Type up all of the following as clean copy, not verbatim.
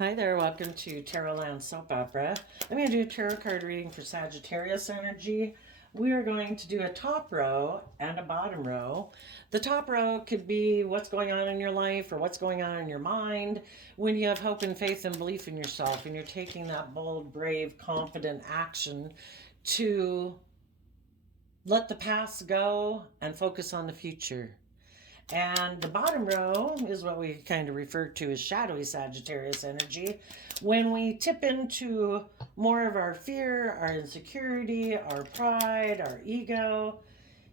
Hi there, welcome to Tarot Land Soap Opera. I'm going to do a tarot card reading for Sagittarius energy. We are going to do a top row and a bottom row. The top row could be what's going on in your life or what's going on in your mind when you have hope and faith and belief in yourself and you're taking that bold, brave, confident action to let the past go and focus on the future. And the bottom row is what we kind of refer to as shadowy Sagittarius energy. When we tip into more of our fear, our insecurity, our pride, our ego,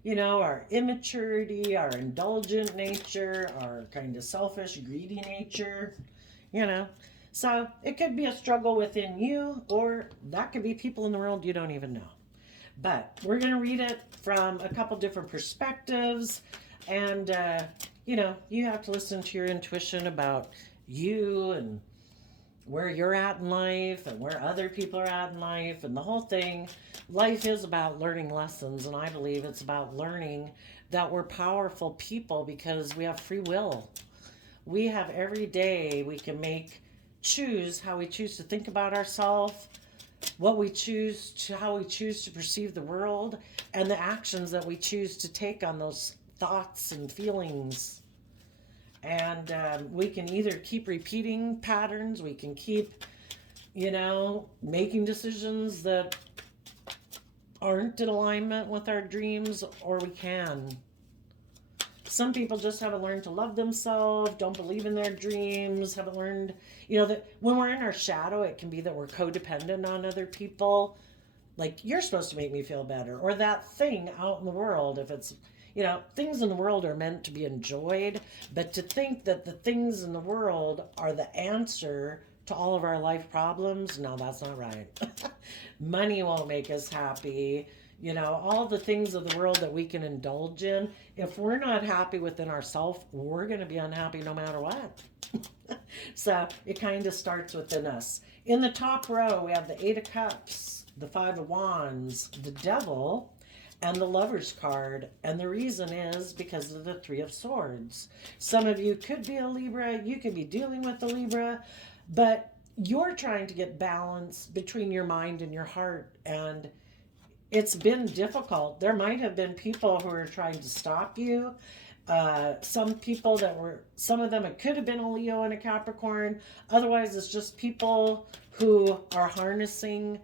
our immaturity, our indulgent nature, our kind of selfish, greedy nature, you know. So it could be a struggle within you, or that could be people in the world you don't even know. But we're going to read it from a couple different perspectives. And, you have to listen to your intuition about you and where you're at in life and where other people are at in life and the whole thing. Life is about learning lessons, and I believe it's about learning that we're powerful people because we have free will. We have every day we can choose how we choose to think about ourselves, how we choose to perceive the world, and the actions that we choose to take on those thoughts and feelings. And we can either keep repeating patterns, we can keep, making decisions that aren't in alignment with our dreams, or we can. Some people just haven't learned to love themselves, don't believe in their dreams, haven't learned, that when we're in our shadow, it can be that we're codependent on other people. Like, you're supposed to make me feel better, or that thing out in the world, if it's, things in the world are meant to be enjoyed, but to think that the things in the world are the answer to all of our life problems, no, that's not right. Money won't make us happy. All the things of the world that we can indulge in, if we're not happy within ourselves, we're going to be unhappy no matter what. So it kind of starts within us. In the top row, we have the Eight of Cups, the Five of Wands, the Devil, and the Lover's card. And the reason is because of the Three of Swords. Some of you could be a Libra, you could be dealing with a Libra, but you're trying to get balance between your mind and your heart, and it's been difficult. There might have been people who are trying to stop you. Some of them, it could have been a Leo and a Capricorn. Otherwise, it's just people who are harnessing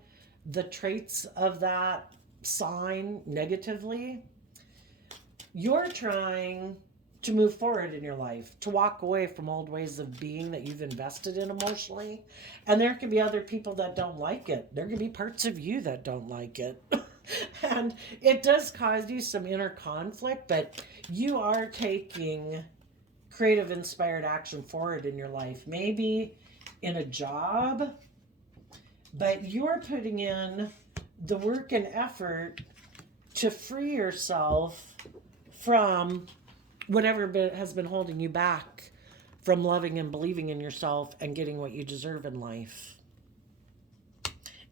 the traits of that sign negatively. You're trying to move forward in your life, to walk away from old ways of being that you've invested in emotionally. And there can be other people that don't like it. There can be parts of you that don't like it. And it does cause you some inner conflict, but you are taking creative, inspired action forward in your life. Maybe in a job, but you're putting in the work and effort to free yourself from whatever has been holding you back from loving and believing in yourself and getting what you deserve in life.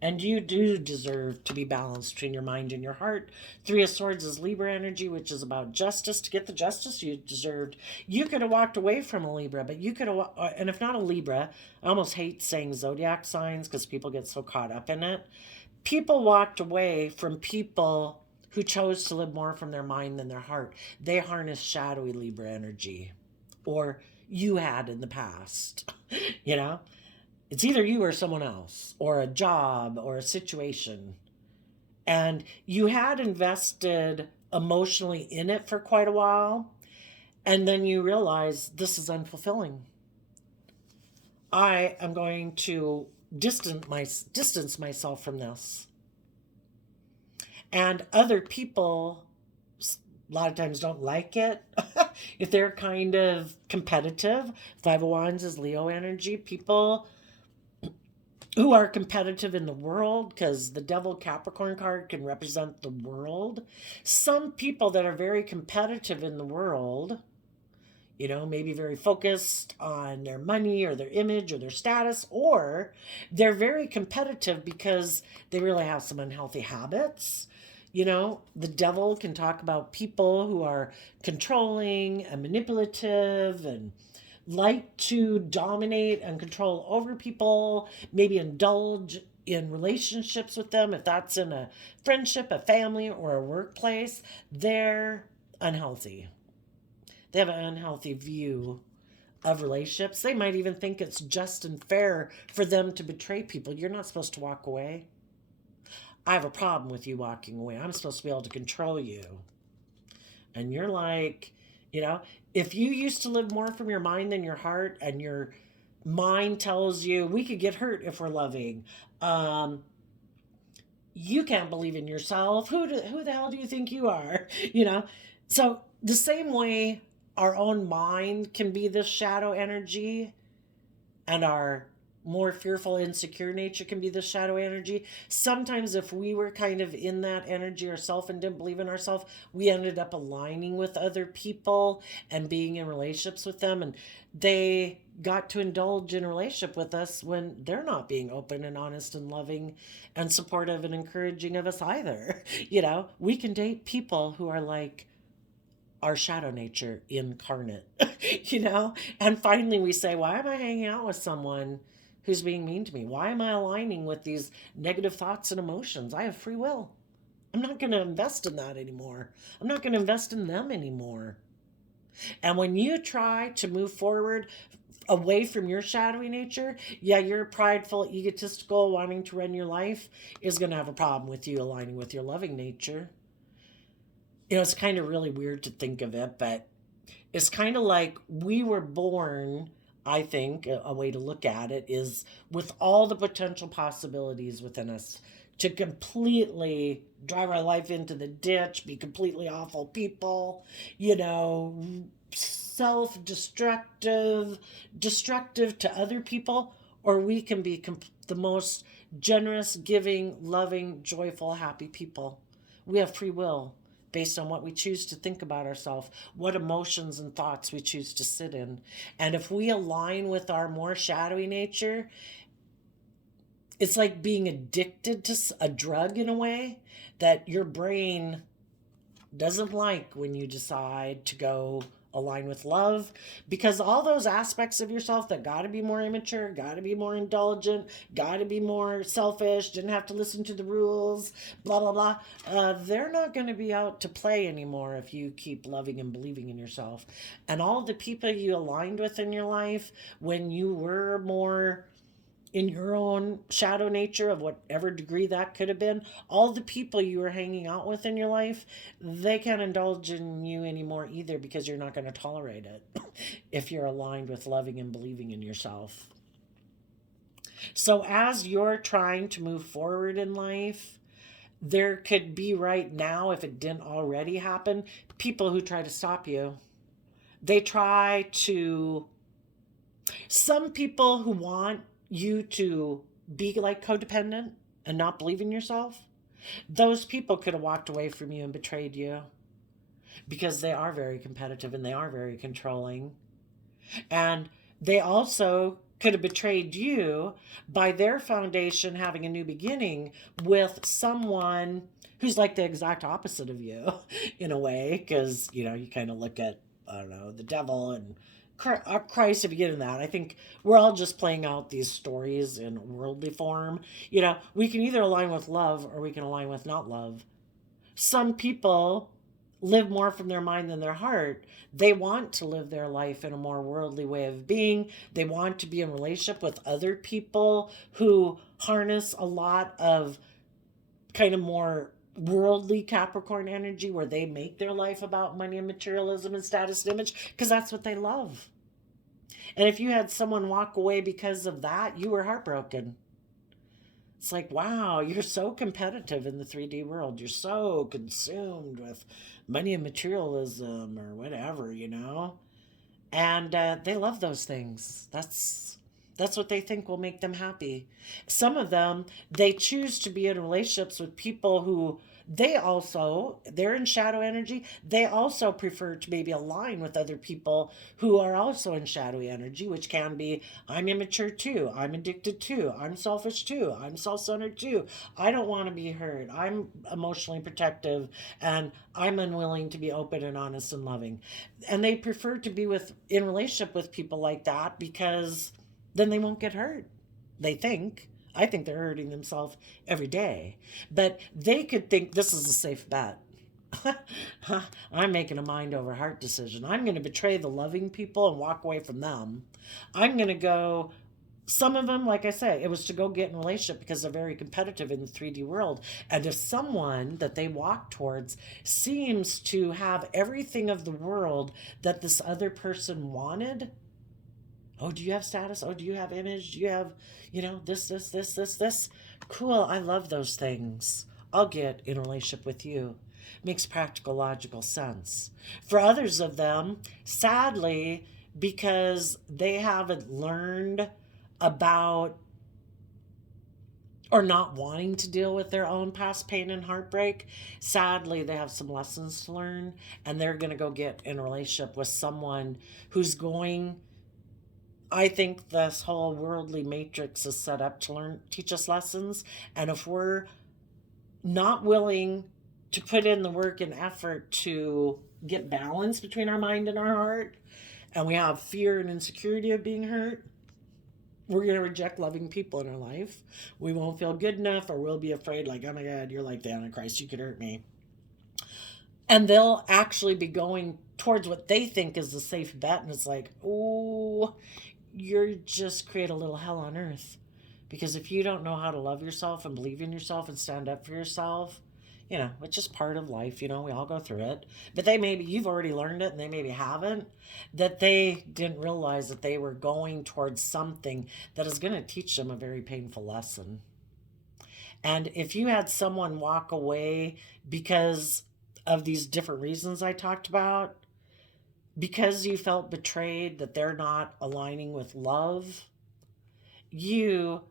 And you do deserve to be balanced between your mind and your heart. Three of Swords is Libra energy, which is about justice, to get the justice you deserved. You could have walked away from a Libra, but you could have, and if not a Libra, I almost hate saying zodiac signs because people get so caught up in it. People walked away from people who chose to live more from their mind than their heart. They harnessed shadowy Libra energy, or you had in the past, It's either you or someone else, or a job, or a situation. And you had invested emotionally in it for quite a while, and then you realize this is unfulfilling. I am going to distance myself from this. And other people a lot of times don't like it. If they're kind of competitive, Five of Wands is Leo energy. People who are competitive in the world, because the Devil Capricorn card can represent the world. Some people that are very competitive in the world, maybe very focused on their money or their image or their status, or they're very competitive because they really have some unhealthy habits. The devil can talk about people who are controlling and manipulative and like to dominate and control over people, maybe indulge in relationships with them, if that's in a friendship, a family, or a workplace, they're unhealthy. They have an unhealthy view of relationships. They might even think it's just and fair for them to betray people. You're not supposed to walk away. I have a problem with you walking away. I'm supposed to be able to control you. And you're like, you know, if you used to live more from your mind than your heart, and your mind tells you we could get hurt if we're loving, you can't believe in yourself. Who the hell do you think you are? You know? So, the same way our own mind can be this shadow energy, and our more fearful, insecure nature can be the shadow energy. Sometimes, if we were kind of in that energy ourselves and didn't believe in ourselves, we ended up aligning with other people and being in relationships with them, and they got to indulge in a relationship with us when they're not being open and honest and loving and supportive and encouraging of us either. You know, we can date people who are like our shadow nature incarnate, you know? And finally we say, why am I hanging out with someone who's being mean to me? Why am I aligning with these negative thoughts and emotions? I have free will. I'm not going to invest in that anymore. I'm not going to invest in them anymore. And when you try to move forward away from your shadowy nature, yeah, your prideful, egotistical, wanting to run your life is going to have a problem with you aligning with your loving nature. You know, it's kind of really weird to think of it, but it's kind of like we were born. I think a way to look at it is with all the potential possibilities within us to completely drive our life into the ditch, be completely awful people, you know, self destructive to other people, or we can be the most generous, giving, loving, joyful, happy people. We have free will based on what we choose to think about ourselves, what emotions and thoughts we choose to sit in. And if we align with our more shadowy nature, it's like being addicted to a drug in a way that your brain doesn't like when you decide to go align with love, because all those aspects of yourself that got to be more immature, got to be more indulgent, got to be more selfish, didn't have to listen to the rules, blah blah blah, they're not going to be out to play anymore if you keep loving and believing in yourself. And all the people you aligned with in your life when you were more in your own shadow nature, of whatever degree that could have been, all the people you were hanging out with in your life, they can't indulge in you anymore either, because you're not going to tolerate it if you're aligned with loving and believing in yourself. So, as you're trying to move forward in life, there could be right now, if it didn't already happen, people who try to stop you. They try to, some people who want you to be like codependent and not believe in yourself, those people could have walked away from you and betrayed you, because they are very competitive and they are very controlling. And they also could have betrayed you by their foundation having a new beginning with someone who's like the exact opposite of you in a way, because, you know, you kind of look at, I don't know, the devil and Christ, if you get in that. I think we're all just playing out these stories in worldly form. You know, we can either align with love or we can align with not love. Some people live more from their mind than their heart. They want to live their life in a more worldly way of being. They want to be in relationship with other people who harness a lot of kind of more worldly Capricorn energy, where they make their life about money and materialism and status and image, because that's what they love. And if you had someone walk away because of that, you were heartbroken. It's like, wow, you're so competitive in the 3D world. You're so consumed with money and materialism or whatever, you know? And they love those things. That's what they think will make them happy. Some of them, they choose to be in relationships with people who they're in shadow energy. They also prefer to maybe align with other people who are also in shadowy energy, which can be, I'm immature too, I'm addicted too, I'm selfish too, I'm self-centered too, I don't want to be heard, I'm emotionally protective, and I'm unwilling to be open and honest and loving. And they prefer to be in relationship with people like that because then they won't get hurt. They think. I think they're hurting themselves every day. But they could think this is a safe bet. I'm making a mind over heart decision. I'm going to betray the loving people and walk away from them. I'm going to go. Some of them, like I say, it was to go get in a relationship because they're very competitive in the 3D world. And if someone that they walk towards seems to have everything of the world that this other person wanted, oh, do you have status? Oh, do you have image? Do you have, this? Cool. I love those things. I'll get in a relationship with you. Makes practical, logical sense. For others of them, sadly, because they haven't learned about or not wanting to deal with their own past pain and heartbreak, sadly, they have some lessons to learn, and they're going to go get in a relationship with someone who's going. I think this whole worldly matrix is set up to teach us lessons. And if we're not willing to put in the work and effort to get balance between our mind and our heart, and we have fear and insecurity of being hurt, we're going to reject loving people in our life. We won't feel good enough, or we'll be afraid, like, oh my God, you're like the Antichrist, you could hurt me. And they'll actually be going towards what they think is the safe bet. And it's like, oh, you're just create a little hell on earth. Because if you don't know how to love yourself and believe in yourself and stand up for yourself, which is part of life, we all go through it. But you've already learned it and they maybe haven't, that they didn't realize that they were going towards something that is going to teach them a very painful lesson. And if you had someone walk away because of these different reasons I talked about, because you felt betrayed that they're not aligning with love, you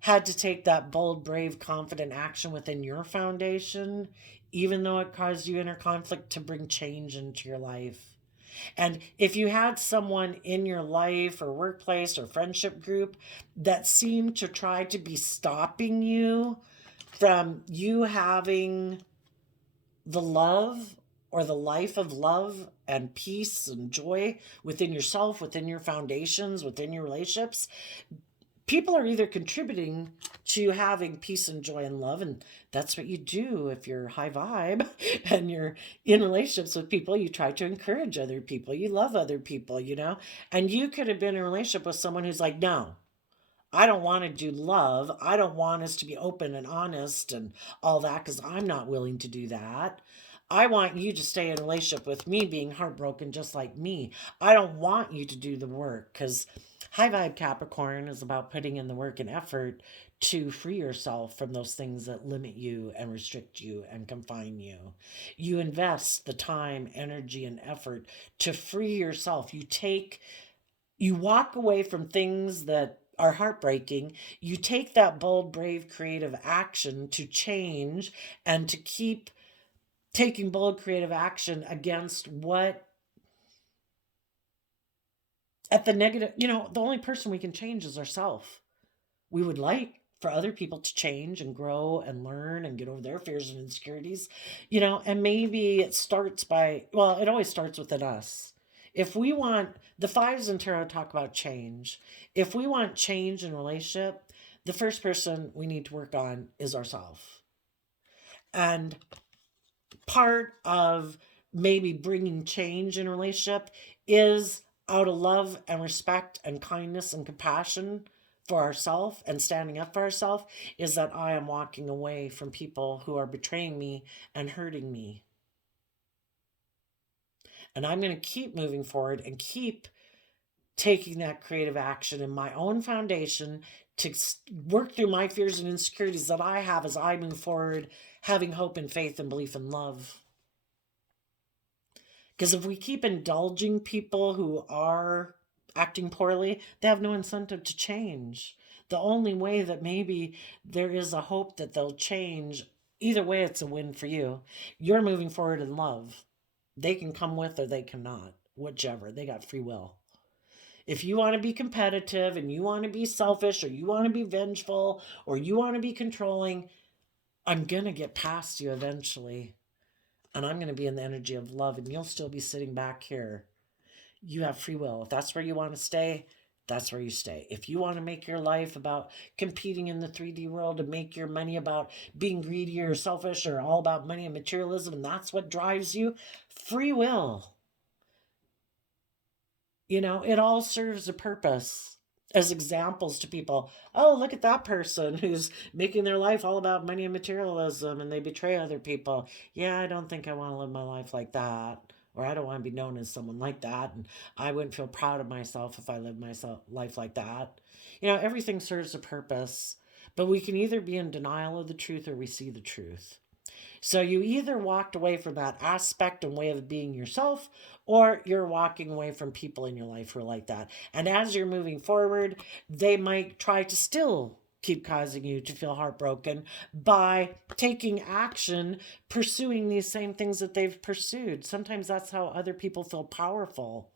had to take that bold, brave, confident action within your foundation, even though it caused you inner conflict, to bring change into your life. And if you had someone in your life or workplace or friendship group that seemed to try to be stopping you from you having the love or the life of love and peace and joy within yourself, within your foundations, within your relationships, people are either contributing to having peace and joy and love, and that's what you do if you're high vibe and you're in relationships with people. You try to encourage other people, you love other people, and you could have been in a relationship with someone who's like, no, I don't want to do love, I don't want us to be open and honest and all that, because I'm not willing to do that. I want you to stay in a relationship with me being heartbroken just like me. I don't want you to do the work, because high vibe Capricorn is about putting in the work and effort to free yourself from those things that limit you and restrict you and confine you. You invest the time, energy, and effort to free yourself. You walk away from things that are heartbreaking. You take that bold, brave, creative action to change and to keep taking bold, creative action against what at the negative, the only person we can change is ourselves. We would like for other people to change and grow and learn and get over their fears and insecurities, and maybe it always starts within us. If we want, the fives in tarot talk about change. If we want change in relationship, the first person we need to work on is ourselves. And part of maybe bringing change in a relationship is out of love and respect and kindness and compassion for ourselves and standing up for ourselves, is that I am walking away from people who are betraying me and hurting me. And I'm going to keep moving forward and keep taking that creative action in my own foundation to work through my fears and insecurities that I have as I move forward, having hope and faith and belief and love. Because if we keep indulging people who are acting poorly, they have no incentive to change. The only way that maybe there is a hope that they'll change Either way, it's a win for you. You're moving forward in love. They can come with or they cannot, whichever. They got free will. If you want to be competitive and you want to be selfish or you want to be vengeful or you want to be controlling, I'm going to get past you eventually. And I'm going to be in the energy of love and you'll still be sitting back here. You have free will. If that's where you want to stay, that's where you stay. If you want to make your life about competing in the 3D world and make your money about being greedy or selfish or all about money and materialism, and that's what drives you, free will. You know, it all serves a purpose as examples to people. Oh, look at that person who's making their life all about money and materialism and they betray other people. Yeah, I don't think I want to live my life like that. Or I don't want to be known as someone like that. And I wouldn't feel proud of myself if I lived my life like that. You know, everything serves a purpose. But we can either be in denial of the truth or we see the truth. So you either walked away from that aspect and way of being yourself, or you're walking away from people in your life who are like that. And as you're moving forward, they might try to still keep causing you to feel heartbroken by taking action, pursuing these same things that they've pursued. Sometimes that's how other people feel powerful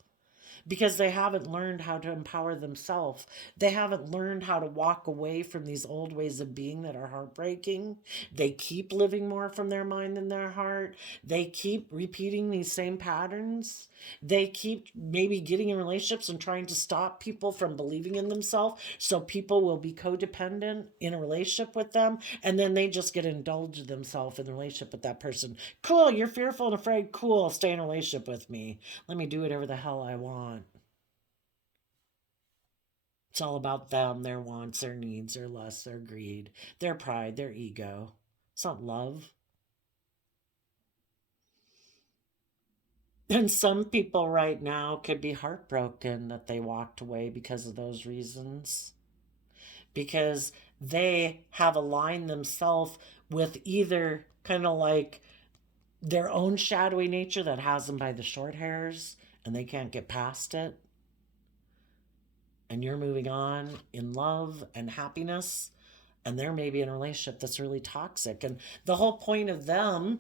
because they haven't learned how to empower themselves. They haven't learned how to walk away from these old ways of being that are heartbreaking. They keep living more from their mind than their heart. They keep repeating these same patterns. They keep maybe getting in relationships and trying to stop people from believing in themselves so people will be codependent in a relationship with them, and then they just get indulged themselves in the relationship with that person. Cool, you're fearful and afraid. Cool, stay in a relationship with me. Let me do whatever the hell I want. It's all about them, their wants, their needs, their lusts, their greed, their pride, their ego. It's not love. And some people right now could be heartbroken that they walked away because of those reasons. Because they have aligned themselves with either kind of like their own shadowy nature that has them by the short hairs and they can't get past it. And you're moving on in love and happiness, and they're maybe in a relationship that's really toxic. And the whole point of them,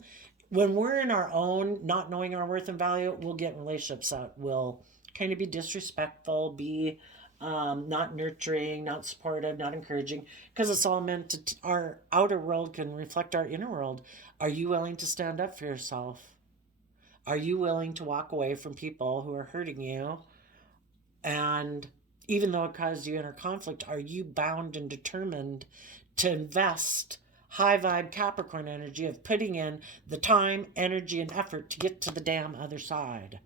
when we're in our own, not knowing our worth and value, we'll get in relationships that will kind of be disrespectful, be not nurturing, not supportive, not encouraging, because it's all meant to, our outer world can reflect our inner world. Are you willing to stand up for yourself? Are you willing to walk away from people who are hurting you? And even though it caused you inner conflict, are you bound and determined to invest high vibe Capricorn energy of putting in the time, energy, and effort to get to the damn other side?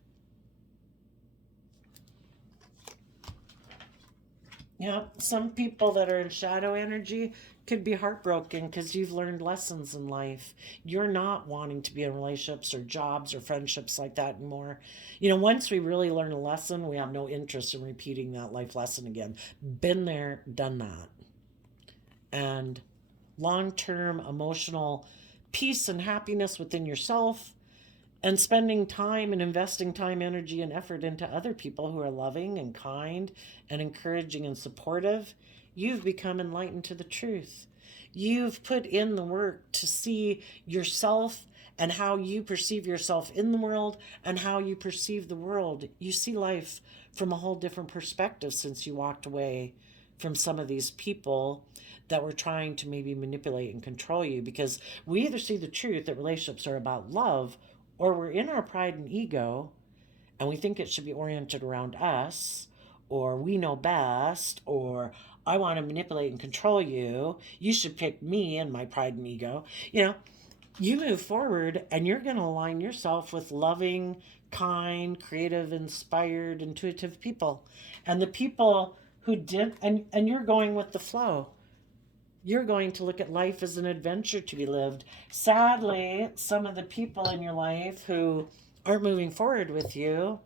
Yeah, some people that are in shadow energy could be heartbroken because you've learned lessons in life. You're not wanting to be in relationships or jobs or friendships like that anymore. You know, once we really learn a lesson, we have no interest in repeating that life lesson again. Been there, done that. And long term emotional peace and happiness within yourself and spending time and investing time, energy, and effort into other people who are loving and kind and encouraging and supportive, you've become enlightened to the truth. You've put in the work to see yourself and how you perceive yourself in the world and how you perceive the world. You see life from a whole different perspective since you walked away from some of these people that were trying to maybe manipulate and control you, because we either see the truth that relationships are about love, or we're in our pride and ego and we think it should be oriented around us, or we know best, or I want to manipulate and control you. You should pick me and my pride and ego. You know, you move forward and you're going to align yourself with loving, kind, creative, inspired, intuitive people. And the people who did, and you're going with the flow. You're going to look at life as an adventure to be lived. Sadly, some of the people in your life who aren't moving forward with you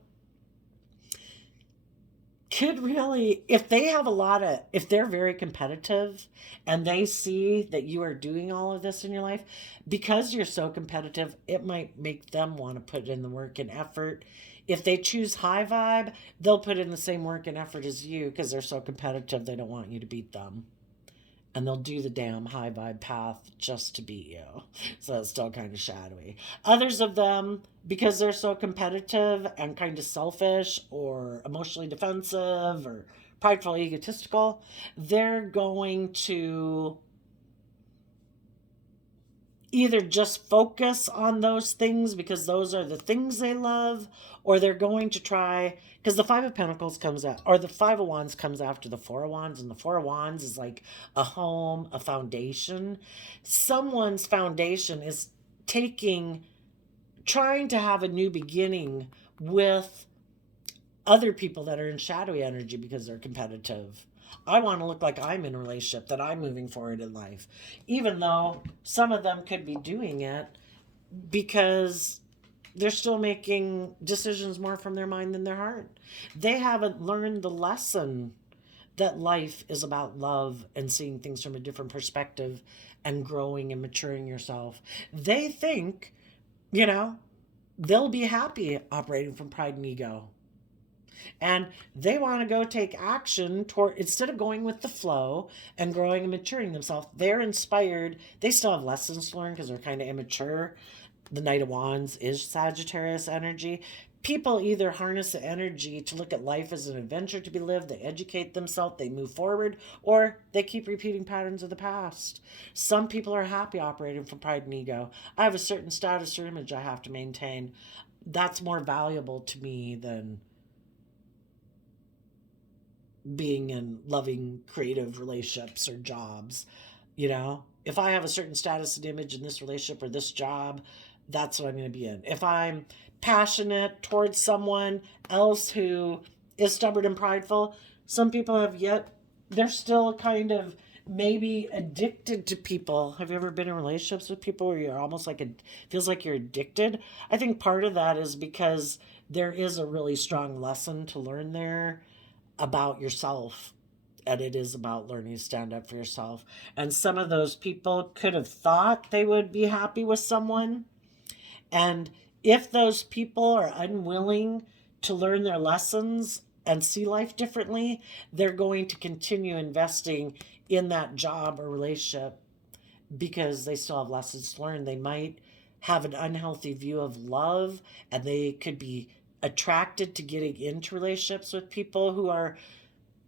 could really, if they have a lot of, if they're very competitive and they see that you are doing all of this in your life, because you're so competitive, it might make them want to put in the work and effort. If they choose high vibe, they'll put in the same work and effort as you because they're so competitive, they don't want you to beat them. and they'll do the damn high vibe path just to beat you. So it's still kind of shadowy. Others of them, because they're so competitive and kind of selfish or emotionally defensive or prideful, egotistical, they're going to either just focus on those things because those are the things they love, or they're going to try, because the Five of Pentacles comes out, or the Five of Wands comes after the Four of Wands, and the Four of Wands is like a home, a foundation. Someone's foundation is trying to have a new beginning with other people that are in shadowy energy because they're competitive. I want to look like I'm in a relationship, that I'm moving forward in life, even though some of them could be doing it because they're still making decisions more from their mind than their heart. They haven't learned the lesson that life is about love and seeing things from a different perspective and growing and maturing yourself. They think, they'll be happy operating from pride and ego. And they want to go take action toward, instead of going with the flow and growing and maturing themselves, they're inspired. They still have lessons to learn because they're kind of immature. The Knight of Wands is Sagittarius energy. People either harness the energy to look at life as an adventure to be lived, they educate themselves, they move forward, or they keep repeating patterns of the past. Some people are happy operating from pride and ego. I have a certain status or image I have to maintain. That's more valuable to me than being in loving, creative relationships or jobs. If I have a certain status and image in this relationship or this job, that's what I'm going to be in. If I'm passionate towards someone else who is stubborn and prideful, some people they're still kind of maybe addicted to people. Have you ever been in relationships with people where you're almost like feels like you're addicted? I think part of that is because there is a really strong lesson to learn there about yourself, and it is about learning to stand up for yourself. And some of those people could have thought they would be happy with someone, and if those people are unwilling to learn their lessons and see life differently, they're going to continue investing in that job or relationship because they still have lessons to learn. They might have an unhealthy view of love, and they could be attracted to getting into relationships with people who are,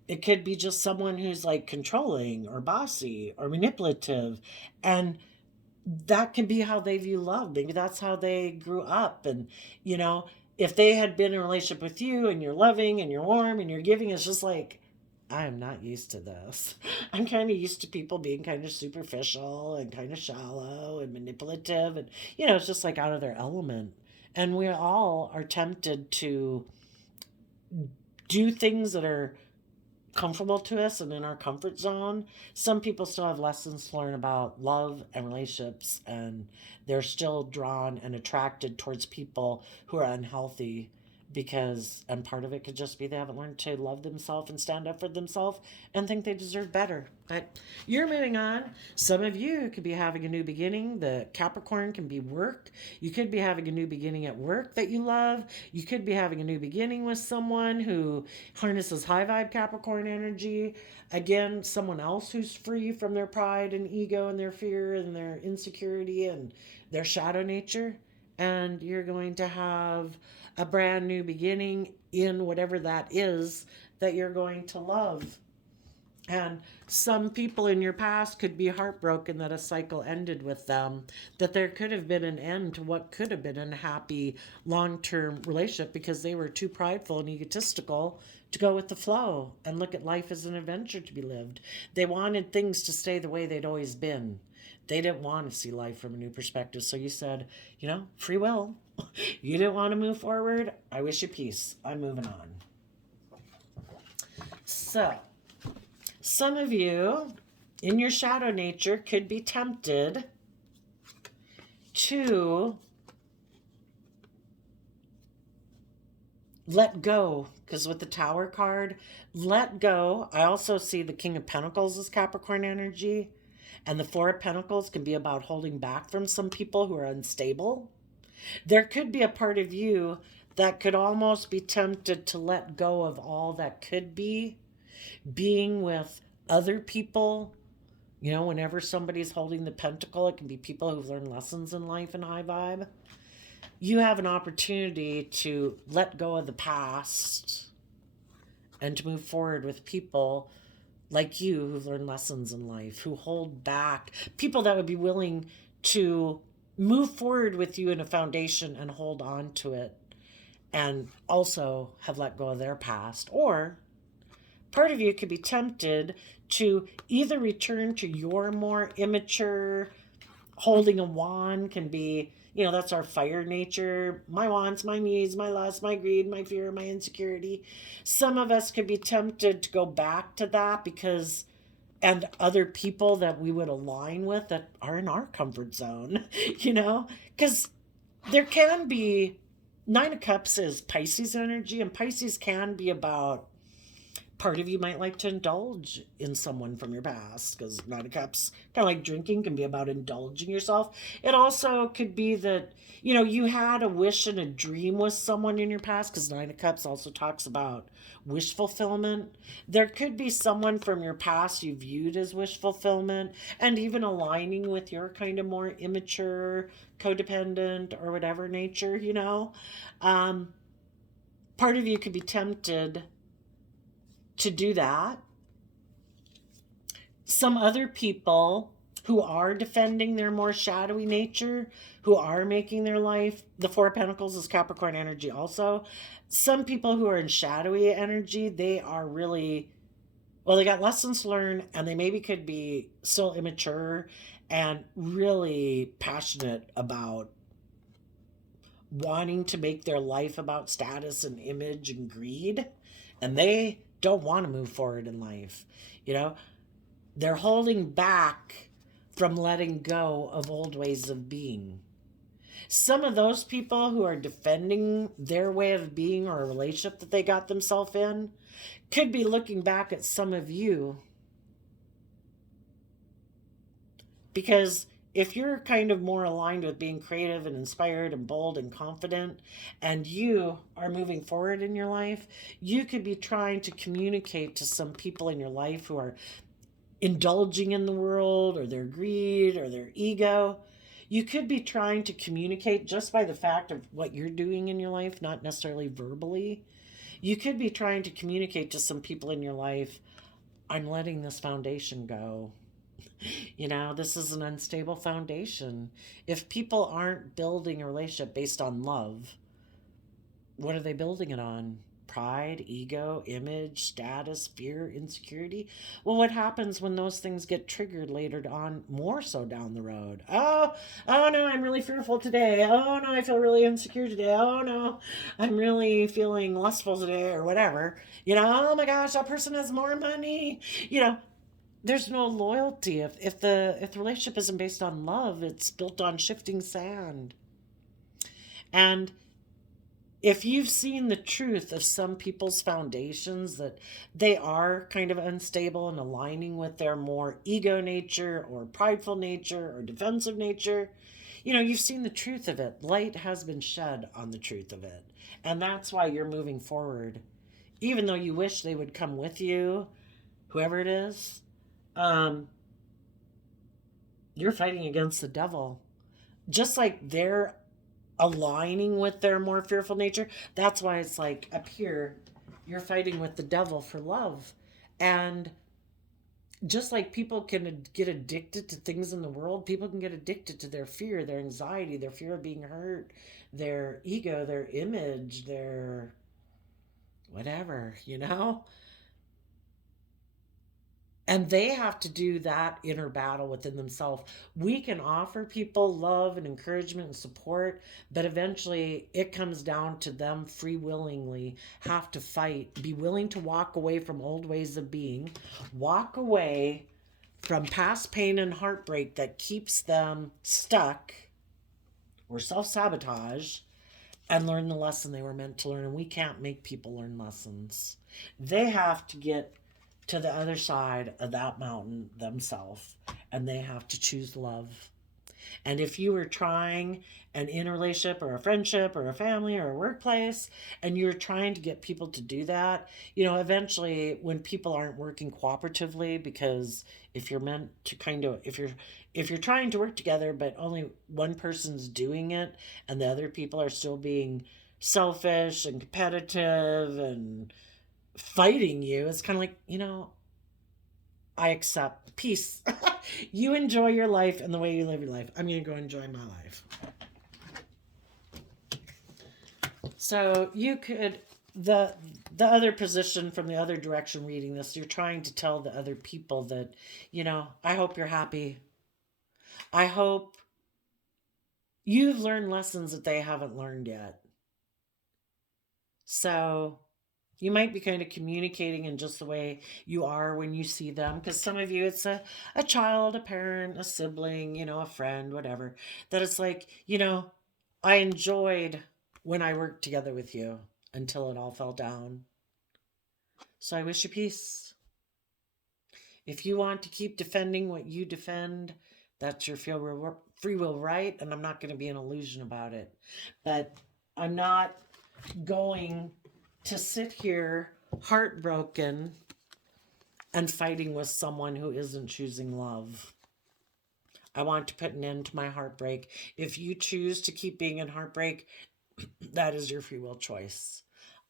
it could be just someone who's like controlling or bossy or manipulative, and that can be how they view love. Maybe that's how they grew up. And if they had been in a relationship with you and you're loving and you're warm and you're giving, it's just like, I am not used to this. I'm kind of used to people being kind of superficial and kind of shallow and manipulative, and it's just like out of their element. And we all are tempted to do things that are comfortable to us and in our comfort zone. Some people still have lessons to learn about love and relationships, and they're still drawn and attracted towards people who are unhealthy and part of it could just be they haven't learned to love themselves and stand up for themselves and think they deserve better. But you're moving on. Some of you could be having a new beginning. The Capricorn can be work. You could be having a new beginning at work that you love. You could be having a new beginning with someone who harnesses high vibe Capricorn energy. Again, someone else who's free from their pride and ego and their fear and their insecurity and their shadow nature. And you're going to have a brand new beginning in whatever that is that you're going to love. And some people in your past could be heartbroken that a cycle ended with them, that there could have been an end to what could have been a happy long-term relationship because they were too prideful and egotistical to go with the flow and look at life as an adventure to be lived. They wanted things to stay the way they'd always been. They didn't want to see life from a new perspective. So you said, free will. You didn't want to move forward. I wish you peace. I'm moving on. So, some of you in your shadow nature could be tempted to let go, because with the Tower card, let go. I also see the King of Pentacles as Capricorn energy, and the Four of Pentacles can be about holding back from some people who are unstable. There could be a part of you that could almost be tempted to let go of all that could be, being with other people You know, whenever somebody's holding the pentacle, it can be people who've learned lessons in life in high vibe. You have an opportunity to let go of the past and to move forward with people like you who've learned lessons in life, who hold back, people that would be willing to move forward with you in a foundation and hold on to it and also have let go of their past. Or part of you could be tempted to either return to your more immature, holding a wand can be, you know, that's our fire nature. My wants, my needs, my lust, my greed, my fear, my insecurity. Some of us could be tempted to go back to that because, and other people that we would align with that are in our comfort zone, you know, because there can be, Nine of Cups is Pisces energy, and Pisces can be about, part of you might like to indulge in someone from your past, because Nine of Cups, kind of like drinking, can be about indulging yourself. It also could be that, you know, you had a wish and a dream with someone in your past, because Nine of Cups also talks about wish fulfillment. There could be someone from your past you viewed as wish fulfillment, and even aligning with your kind of more immature, codependent, or whatever nature, you know. Um, Part of you could be tempted to do that. Some other people who are defending their more shadowy nature, who are making their life, the Four of Pentacles is Capricorn energy also. Some people who are in shadowy energy, they are really, well, they got lessons to learn, and they maybe could be still immature and really passionate about wanting to make their life about status and image and greed, and they don't want to move forward in life. You know, they're holding back from letting go of old ways of being. Some of those people who are defending their way of being or a relationship that they got themselves in could be looking back at some of you, because if you're kind of more aligned with being creative and inspired and bold and confident, and you are moving forward in your life, you could be trying to communicate to some people in your life who are indulging in the world or their greed or their ego. You could be trying to communicate just by the fact of what you're doing in your life, not necessarily verbally. You could be trying to communicate to some people in your life, I'm letting this foundation go. You know, this is an unstable foundation. If people aren't building a relationship based on love, what are they building it on? Pride, ego, image, status, fear, insecurity. Well, what happens when those things get triggered later on, more so down the road? Oh no, I'm really fearful today. Oh no, I feel really insecure today. Oh no, I'm really feeling lustful today, or whatever. You know, oh my gosh, that person has more money. You know, there's no loyalty. If the relationship isn't based on love, it's built on shifting sand. And if you've seen the truth of some people's foundations, that they are kind of unstable and aligning with their more ego nature or prideful nature or defensive nature, you know, you've seen the truth of it. Light has been shed on the truth of it. And that's why you're moving forward. Even though you wish they would come with you, whoever it is, um, you're fighting against the devil. Just like they're aligning with their more fearful nature. That's why it's like up here, you're fighting with the devil for love. And just like people can get addicted to things in the world, people can get addicted to their fear, their anxiety, their fear of being hurt, their ego, their image, their whatever, you know? And they have to do that inner battle within themselves. We can offer people love and encouragement and support, but eventually it comes down to them free willingly have to fight, be willing to walk away from old ways of being, walk away from past pain and heartbreak that keeps them stuck or self-sabotage, and learn the lesson they were meant to learn. And we can't make people learn lessons. They have to get to the other side of that mountain themselves, and they have to choose love. And if you were trying and in a relationship or a friendship or a family or a workplace, and you're trying to get people to do that, eventually when people aren't working cooperatively, because if you're meant to kind of, if you're trying to work together, but only one person's doing it and the other people are still being selfish and competitive and fighting you, it's kind of like, I accept peace. You enjoy your life and the way you live your life. I'm going to go enjoy my life. So you could the other position from the other direction reading this, you're trying to tell the other people that, I hope you're happy. I hope you've learned lessons that they haven't learned yet. So you might be kind of communicating in just the way you are when you see them. Because some of you, it's a child, a parent, a sibling, a friend, whatever. That it's like, I enjoyed when I worked together with you until it all fell down. So I wish you peace. If you want to keep defending what you defend, that's your free will right. And I'm not going to be an illusion about it. But I'm not going to sit here heartbroken and fighting with someone who isn't choosing love. I want to put an end to my heartbreak. If you choose to keep being in heartbreak, that is your free will choice.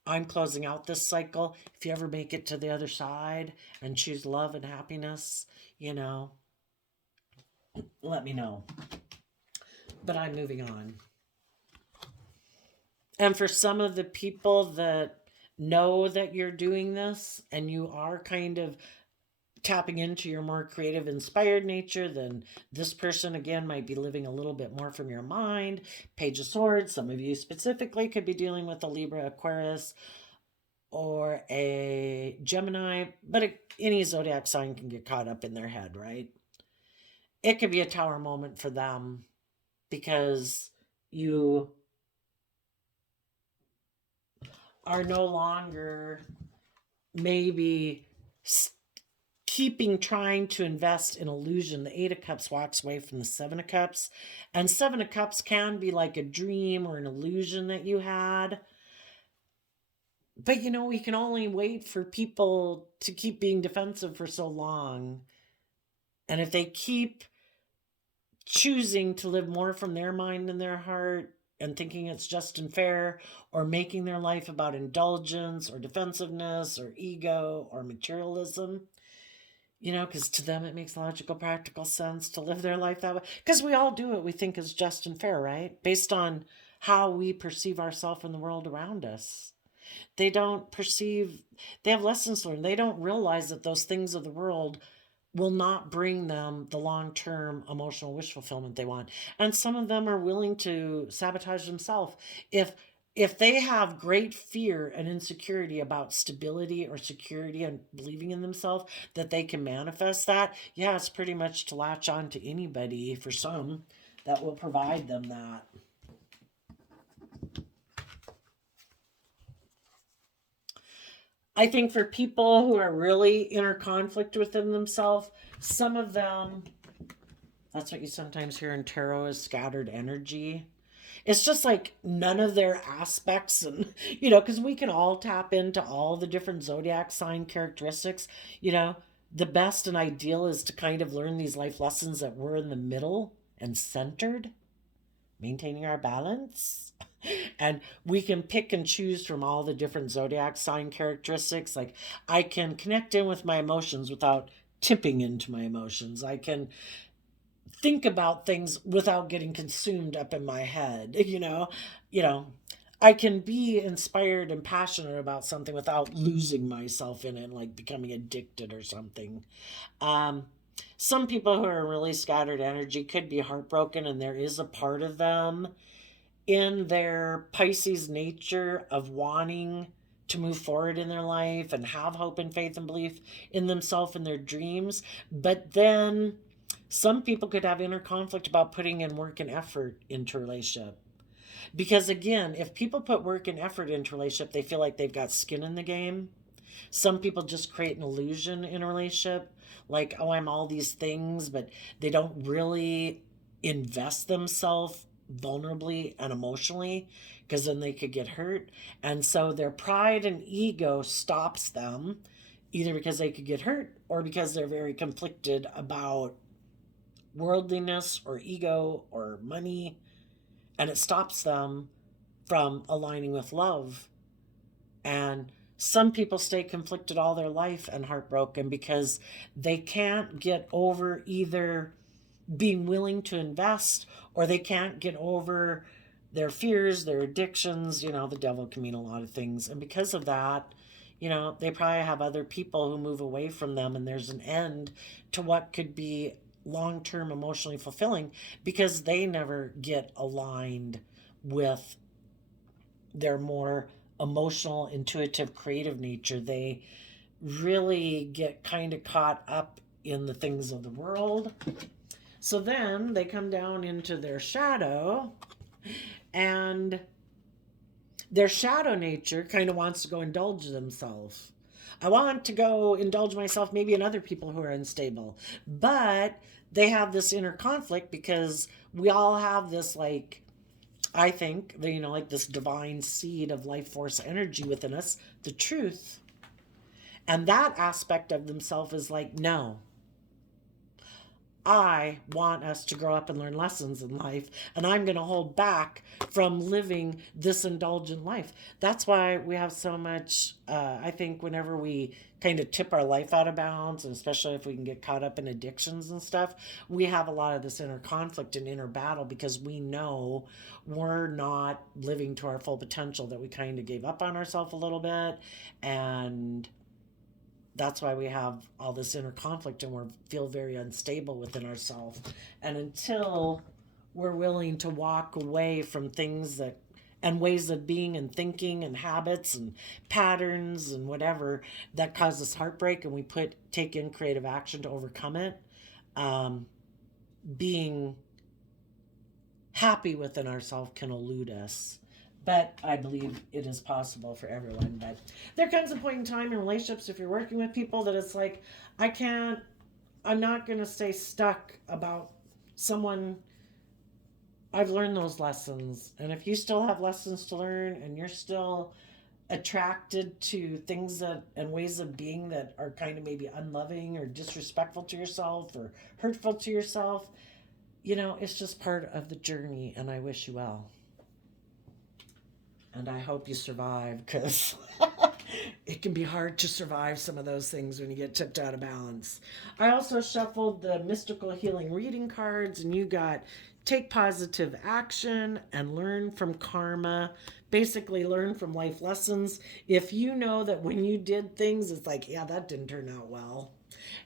I'm closing out this cycle. If you ever make it to the other side and choose love and happiness, let me know. But I'm moving on. And for some of the people that know that you're doing this and you are kind of tapping into your more creative, inspired nature, then this person again might be living a little bit more from your mind. Page of Swords, some of you specifically could be dealing with a Libra, Aquarius, or a Gemini, but any zodiac sign can get caught up in their head, right? It could be a tower moment for them because you are no longer maybe trying to invest in illusion. The Eight of Cups walks away from the Seven of Cups, and Seven of Cups can be like a dream or an illusion that you had. But we can only wait for people to keep being defensive for so long. And if they keep choosing to live more from their mind and their heart and thinking it's just and fair, or making their life about indulgence or defensiveness or ego or materialism, because to them it makes logical, practical sense to live their life that way. Because we all do what we think is just and fair, right? Based on how we perceive ourselves in the world around us. They have lessons learned. They don't realize that those things of the world will not bring them the long-term emotional wish fulfillment they want. And some of them are willing to sabotage themselves. If they have great fear and insecurity about stability or security and believing in themselves that they can manifest that, yeah, it's pretty much to latch on to anybody for some that will provide them that. I think for people who are really inner conflict within themselves, some of them, that's what you sometimes hear in tarot, is scattered energy. It's just like none of their aspects, and because we can all tap into all the different zodiac sign characteristics. The best and ideal is to kind of learn these life lessons that we're in the middle and centered, maintaining our balance. And we can pick and choose from all the different zodiac sign characteristics. Like, I can connect in with my emotions without tipping into my emotions. I can think about things without getting consumed up in my head. I can be inspired and passionate about something without losing myself in it, like becoming addicted or something. Some people who are really scattered energy could be heartbroken, and there is a part of them in their Pisces nature of wanting to move forward in their life and have hope and faith and belief in themselves and their dreams. But then some people could have inner conflict about putting in work and effort into a relationship. Because again, if people put work and effort into a relationship, they feel like they've got skin in the game. Some people just create an illusion in a relationship, like, oh, I'm all these things, but they don't really invest themselves vulnerably and emotionally, because then they could get hurt. And so their pride and ego stops them, either because they could get hurt or because they're very conflicted about worldliness or ego or money, and it stops them from aligning with love. And some people stay conflicted all their life and heartbroken because they can't get over either being willing to invest, or they can't get over their fears, their addictions. The devil can mean a lot of things. And because of that, they probably have other people who move away from them, and there's an end to what could be long term emotionally fulfilling because they never get aligned with their more emotional, intuitive, creative nature. They really get kind of caught up in the things of the world. So then they come down into their shadow, and their shadow nature kind of wants to go indulge themselves. I want to go indulge myself maybe in other people who are unstable. But they have this inner conflict because we all have this, like, I think, like this divine seed of life force energy within us, the truth. And that aspect of themselves is like, no, I want us to grow up and learn lessons in life, and I'm going to hold back from living this indulgent life. That's why we have so much, I think, whenever we kind of tip our life out of bounds, and especially if we can get caught up in addictions and stuff, we have a lot of this inner conflict and inner battle because we know we're not living to our full potential, that we kind of gave up on ourselves a little bit, and that's why we have all this inner conflict and we feel very unstable within ourselves. And until we're willing to walk away from things that and ways of being and thinking and habits and patterns and whatever that cause us heartbreak, and we take in creative action to overcome it, being happy within ourselves can elude us. But I believe it is possible for everyone. But there comes a point in time in relationships, if you're working with people, that it's like, I'm not going to stay stuck about someone. I've learned those lessons. And if you still have lessons to learn and you're still attracted to things and ways of being that are kind of maybe unloving or disrespectful to yourself or hurtful to yourself, it's just part of the journey, and I wish you well. And I hope you survive, because it can be hard to survive some of those things when you get tipped out of balance. I also shuffled the mystical healing reading cards, and you got take positive action and learn from karma. Basically, learn from life lessons. If you know that when you did things, it's like, yeah, that didn't turn out well.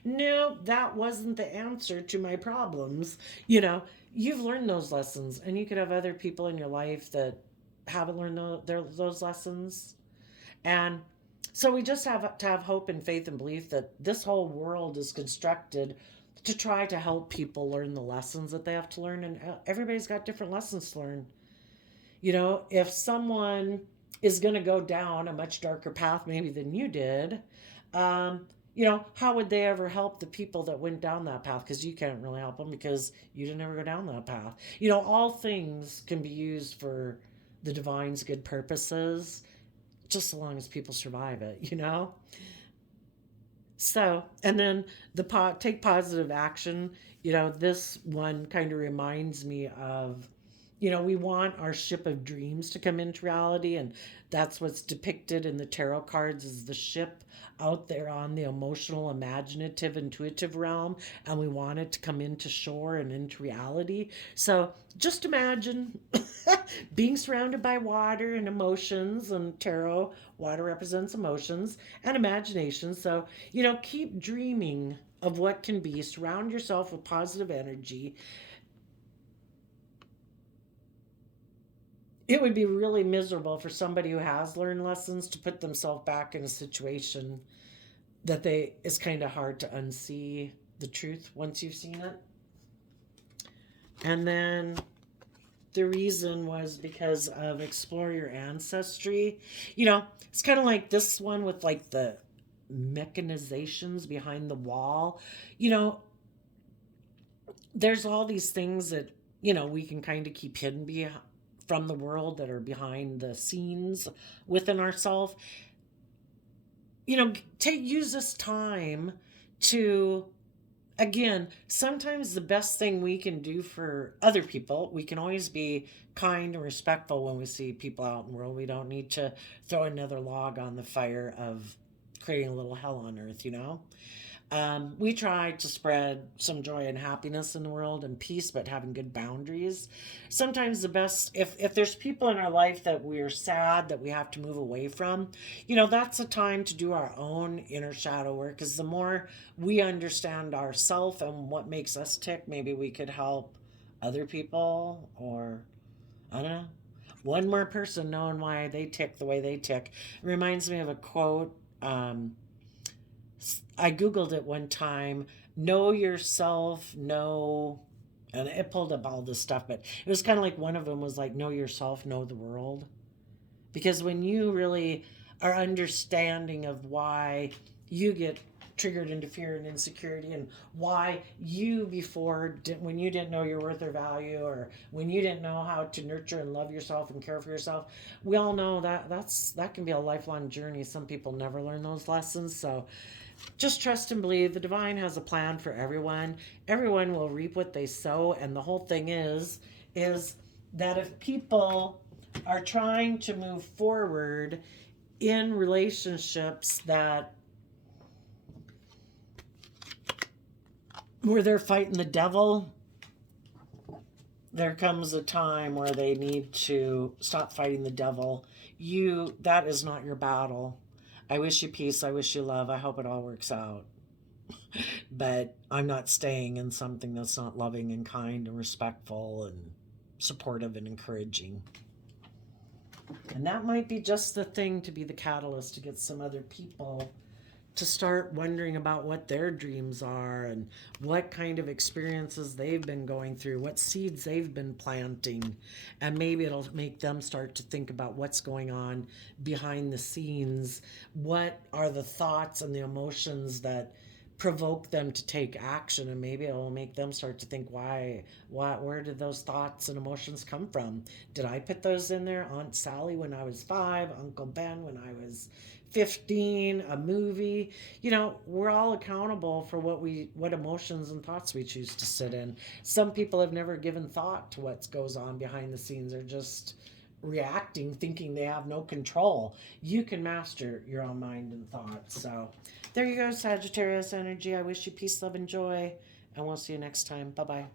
No, that wasn't the answer to my problems. You've learned those lessons, and you could have other people in your life that haven't learned those lessons. And so we just have to have hope and faith and belief that this whole world is constructed to try to help people learn the lessons that they have to learn. And everybody's got different lessons to learn. If someone is going to go down a much darker path maybe than you did, how would they ever help the people that went down that path? Because you can't really help them because you didn't ever go down that path. All things can be used for the divine's good purposes, just so long as people survive it, So, and then take positive action. This one kind of reminds me of, we want our ship of dreams to come into reality, and that's what's depicted in the tarot cards is the ship out there on the emotional, imaginative, intuitive realm, and we want it to come into shore and into reality. So just imagine being surrounded by water and emotions, and tarot, water represents emotions and imagination. So, keep dreaming of what can be, surround yourself with positive energy. It would be really miserable for somebody who has learned lessons to put themselves back in a situation that it's kind of hard to unsee the truth once you've seen it. And then the reason was because of explore your ancestry. It's kind of like this one with like the mechanizations behind the wall. There's all these things that we can kind of keep hidden from the world, that are behind the scenes within ourselves. Use this time to, again, sometimes the best thing we can do for other people, we can always be kind and respectful when we see people out in the world. We don't need to throw another log on the fire of creating a little hell on earth. We try to spread some joy and happiness in the world and peace, but having good boundaries. Sometimes the best, if there's people in our life that we're sad that we have to move away from, that's a time to do our own inner shadow work. Because the more we understand ourself and what makes us tick, maybe we could help other people, or I don't know, one more person knowing why they tick the way they tick. It reminds me of a quote. I Googled it one time. Know yourself, know, and it pulled up all this stuff, but it was kind of like one of them was like, know yourself, know the world. Because when you really are understanding of why you get triggered into fear and insecurity, and why you before, when you didn't know your worth or value, or when you didn't know how to nurture and love yourself and care for yourself, we all know that can be a lifelong journey. Some people never learn those lessons. So just trust and believe the divine has a plan for everyone. Everyone will reap what they sow. And the whole thing is that if people are trying to move forward in relationships where they're fighting the devil, there comes a time where they need to stop fighting the devil. That is not your battle. I wish you peace. I wish you love. I hope it all works out. But I'm not staying in something that's not loving and kind and respectful and supportive and encouraging. And that might be just the thing to be the catalyst to get some other people to start wondering about what their dreams are and what kind of experiences they've been going through, what seeds they've been planting. And maybe it'll make them start to think about what's going on behind the scenes. What are the thoughts and the emotions that provoke them to take action? And maybe it'll make them start to think, where did those thoughts and emotions come from? Did I put those in there? Aunt Sally when I was 5, Uncle Ben when I was 15, a movie. We're all accountable for what emotions and thoughts we choose to sit in. Some people have never given thought to what goes on behind the scenes. They're just reacting, thinking they have no control. You can master your own mind and thoughts. So there you go, Sagittarius energy. I wish you peace, love, and joy, and we'll see you next time. Bye-bye.